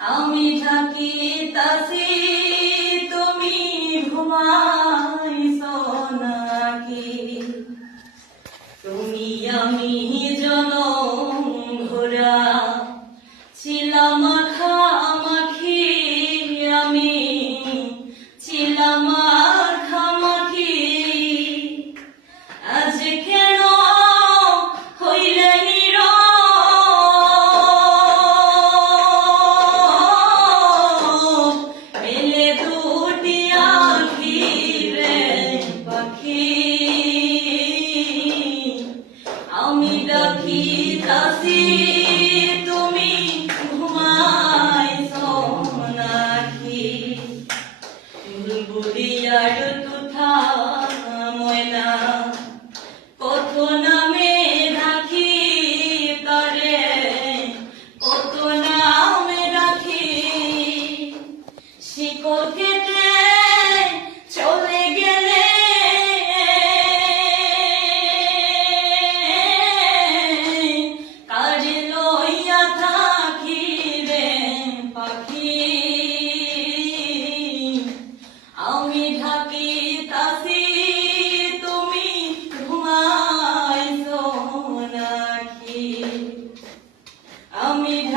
আমি থাকি তাসি তুমি ঘুমাইছ নাকি তুমি আমি জন ঘোরা ভুলিয়ার তুথা ময়না। কত নামে রাখি তরে কত নামে রাখি। শিককে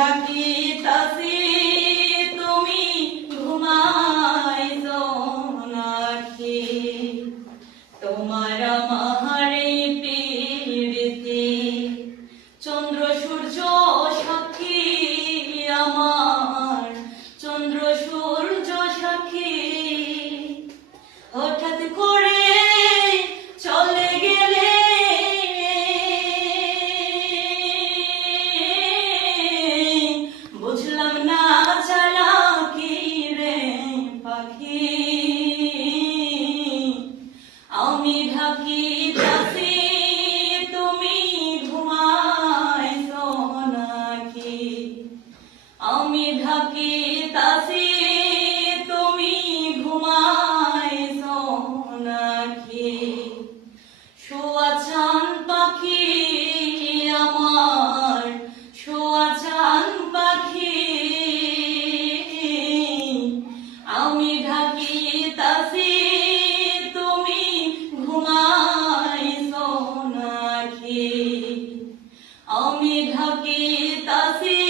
ডাকিতাছি আমি ঢাকি তাসি তুমি ঘুমাই নাকি সোয়াছান পাখি আমার, সোয়াছান পাখি। আমি ঢাকি তাসি তুমি ঘুমাই নাকি আমি ঢাকি তাসি